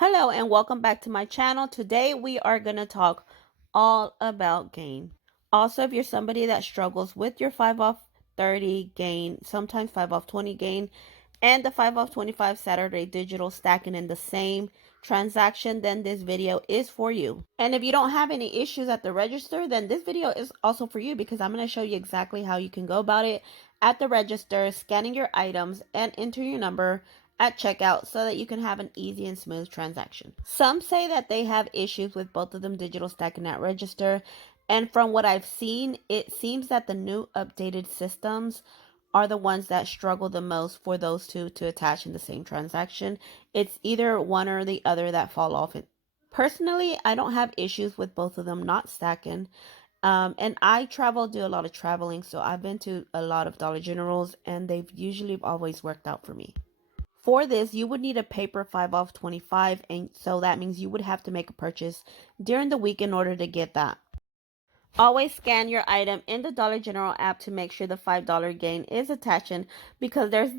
Hello and welcome back to my channel. Today we are going to talk all about gain. Also, if you're somebody that struggles with your 5 off 30 gain, sometimes 5 off 20 gain, and the 5 off 25 Saturday digital stacking in the same transaction, then this video is for you. And if you don't have any issues at the register, then this video is also for you because I'm going to show you exactly how you can go about it at the register, scanning your items and enter your number at checkout so that you can have an easy and smooth transaction. Some say that they have issues with both of them digital stacking at register, and from what I've seen, it seems that the new updated systems are the ones that struggle the most for those two to attach in the same transaction. It's either one or the other that fall off. Personally, I don't have issues with both of them not stacking. And I do a lot of traveling, so I've been to a lot of Dollar Generals, and they've usually always worked out for me. For this, you would need a paper 5 off 25, and so that means you would have to make a purchase during the week in order to get that. Always scan your item in the Dollar General app to make sure the $5 gain is attaching, because there's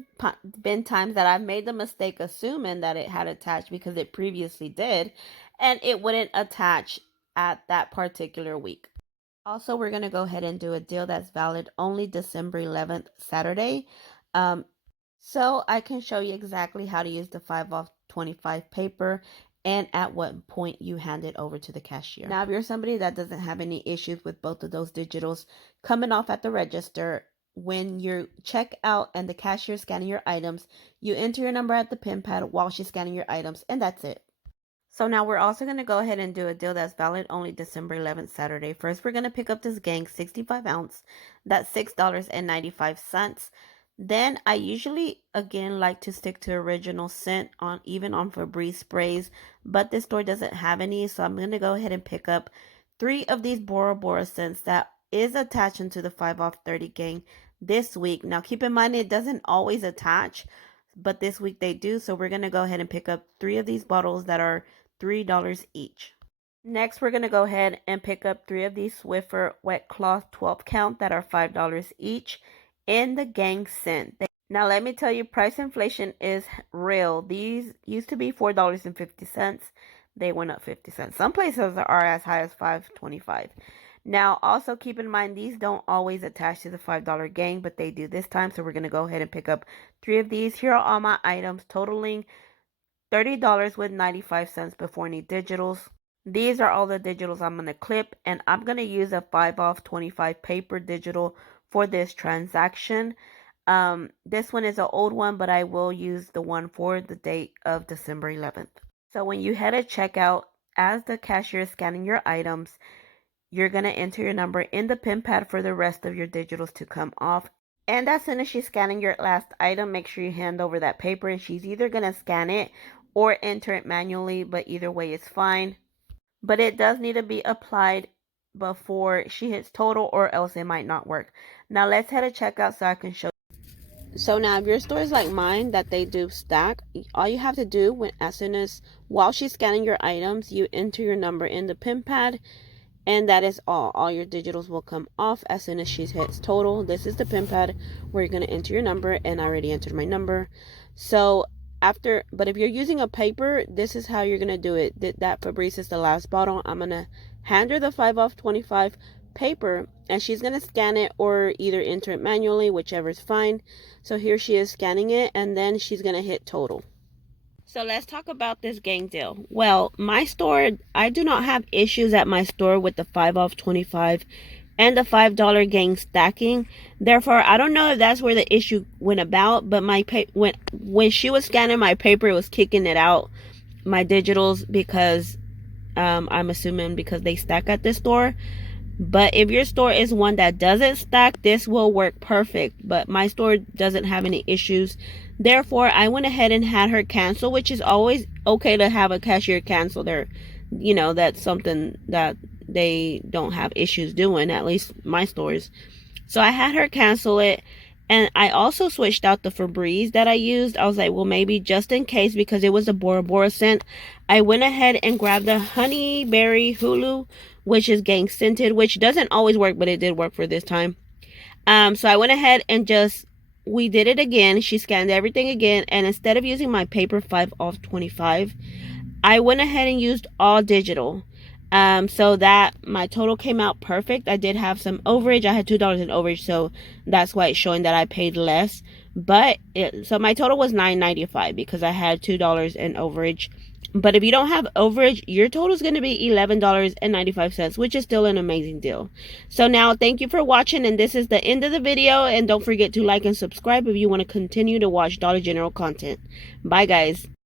been times that I've made the mistake assuming that it had attached because it previously did, and it wouldn't attach at that particular week. Also, we're going to go ahead and do a deal that's valid only December 11th, Saturday. So I can show you exactly how to use the 5 off 25 paper and at what point you hand it over to the cashier. Now, if you're somebody that doesn't have any issues with both of those digitals coming off at the register, when you check out and the cashier is scanning your items, you enter your number at the pin pad while she's scanning your items, and that's it. So now we're also going to go ahead and do a deal that's valid only December 11th, Saturday. First, we're going to pick up this Gang 65 ounce. That's $6.95. Then I usually, again, like to stick to original scent on even on Febreze sprays, but this store doesn't have any. So I'm going to go ahead and pick up 3 of these Bora Bora scents that is attaching to the 5 off 30 Gang this week. Now, keep in mind, it doesn't always attach, but this week they do. So we're going to go ahead and pick up 3 of these bottles that are $3 each. Next, we're going to go ahead and pick up 3 of these Swiffer wet cloth 12 count that are $5 each in the Gang scent. Now, let me tell you, price inflation is real. These used to be $4.50. They went up 50 cents. Some places are as high as $5.25. Now, also keep in mind, these don't always attach to the $5 Gang, but they do this time. So we're going to go ahead and pick up 3 of these. Here are all my items totaling $30 with 95 cents before any digitals. These are all the digitals I'm going to clip, and I'm going to use a 5 off 25 paper digital for this transaction. This one is an old one, but I will use the one for the date of December 11th. So when you head to checkout, as the cashier is scanning your items, you're going to enter your number in the pin pad for the rest of your digitals to come off. And as soon as she's scanning your last item, make sure you hand over that paper, and she's either going to scan it or enter it manually, but either way is fine. But it does need to be applied before she hits total, or else it might not work. Now let's head to checkout so I can show you. So now if your store is like mine that they do stack, all you have to do while she's scanning your items, you enter your number in the pin pad, and that is all your digitals will come off as soon as she hits total. This is the pin pad where you're going to enter your number, and I already entered my number. So but if you're using a paper, this is how you're going to do it. That Febreze is the last bottle. I'm going to hand her the 5 off 25 paper, and she's going to scan it or either enter it manually, whichever is fine. So here she is scanning it, and then she's going to hit total. So let's talk about this Gang deal. Well, my store, I do not have issues at my store with the 5 off 25 and the $5 Gang stacking. Therefore, I don't know if that's where the issue went about, but when she was scanning my paper, it was kicking it out, my digitals, because I'm assuming because they stack at this store. But if your store is one that doesn't stack, this will work perfect. But my store doesn't have any issues. Therefore, I went ahead and had her cancel, which is always okay to have a cashier cancel their, that's something that they don't have issues doing, at least my stores. So I had her cancel it, and I also switched out the Febreze that I used. I was like, well, maybe just in case, because it was a Bora Bora scent, I went ahead and grabbed the Honey Berry Hulu, which is Gang scented, which doesn't always work, but it did work for this time. So I went ahead and just we did it again. She scanned everything again, and instead of using my paper 5 off 25, I went ahead and used all digital. So that my total came out perfect. I did have some overage. I had $2 in overage, so that's why it's showing that I paid less. But so my total was $9.95 because I had $2 in overage. But if you don't have overage, your total is going to be $11.95, which is still an amazing deal. So now, thank you for watching, and this is the end of the video. And don't forget to like and subscribe if you want to continue to watch Dollar General content. Bye, guys.